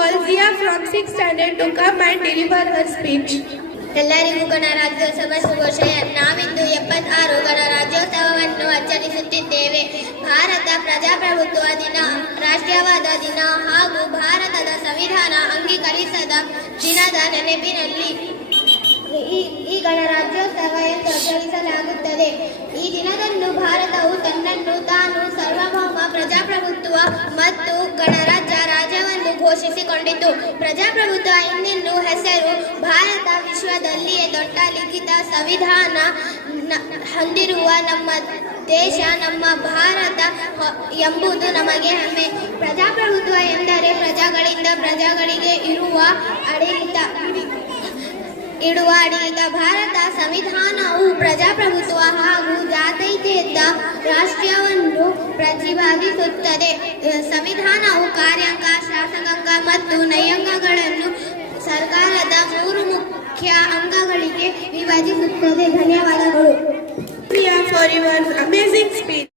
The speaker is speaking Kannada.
call Zia from 6th standard to come and deliver her speech. ಎಲ್ಲರಿಗೂ ಗಣರಾಜ್ಯೋತ್ಸವ ಶುಭಾಶಯ. ನಾವಿಂದು 76 ಗಣರಾಜ್ಯೋತ್ಸವವನ್ನು ಆಚರಿಸುತ್ತಿದ್ದೇವೆ. ಭಾರತ ಪ್ರಜಾಪ್ರಭುತ್ವ ದಿನ, ರಾಷ್ಟ್ರೀಯವಾದ ದಿನ ಹಾಗೂ ಭಾರತದ ಸಂವಿಧಾನ ಅಂಗೀಕರಿಸಿದ ದಿನದ ನೆನಪಿನಲ್ಲಿ ಈ ಗಣರಾಜ್ಯೋತ್ಸವ ಎಂದು ಆಚರಿಸಲಾಗುತ್ತದೆ. ಈ ದಿನದಂದು ಭಾರತವು ತನ್ನನ್ನು ತಾನು ಸಾರ್ವಭೌಮ ಪ್ರಜಾಪ್ರಭುತ್ವ ಮತ್ತು ರಾಜ್ಯವನ್ನು ಘೋಷಿಸಿಕೊಂಡಿತು. ಪ್ರಜಾಪ್ರಭುತ್ವ ಎಂದೆಂದು ಹೆಸರು. ಭಾರತ ವಿಶ್ವದಲ್ಲಿಯೇ ದೊಡ್ಡ ಲಿಖಿತ ಸಂವಿಧಾನ ಹೊಂದಿರುವ ನಮ್ಮ ದೇಶ, ನಮ್ಮ ಭಾರತ ಎಂಬುದು ನಮಗೆ ಹೆಮ್ಮೆ. ಪ್ರಜಾಪ್ರಭುತ್ವ ಎಂದರೆ ಪ್ರಜೆಗಳಿಂದ ಪ್ರಜೆಗಳಿಗೆ ಇರುವ ಆಡಳಿತ. ಭಾರತ ಸಂವಿಧಾನವು ಪ್ರಜಾಪ್ರಭುತ್ವ ಹಾಗೂ ಜಾತ್ಯತೀತ ರಾಷ್ಟ್ರವನ್ನು ಪ್ರತಿಪಾದಿಸುತ್ತದೆ. ಸಂವಿಧಾನವು ಕಾರ್ಯಾಂಗ, ಶಾಸಕಾಂಗ ಮತ್ತು ನ್ಯಾಯಾಂಗಗಳನ್ನು ಸರ್ಕಾರದ 3 ಮುಖ್ಯ ಅಂಗಗಳಿಗೆ ವಿಭಜಿಸುತ್ತದೆ. ಧನ್ಯವಾದಗಳು For your amazing speech.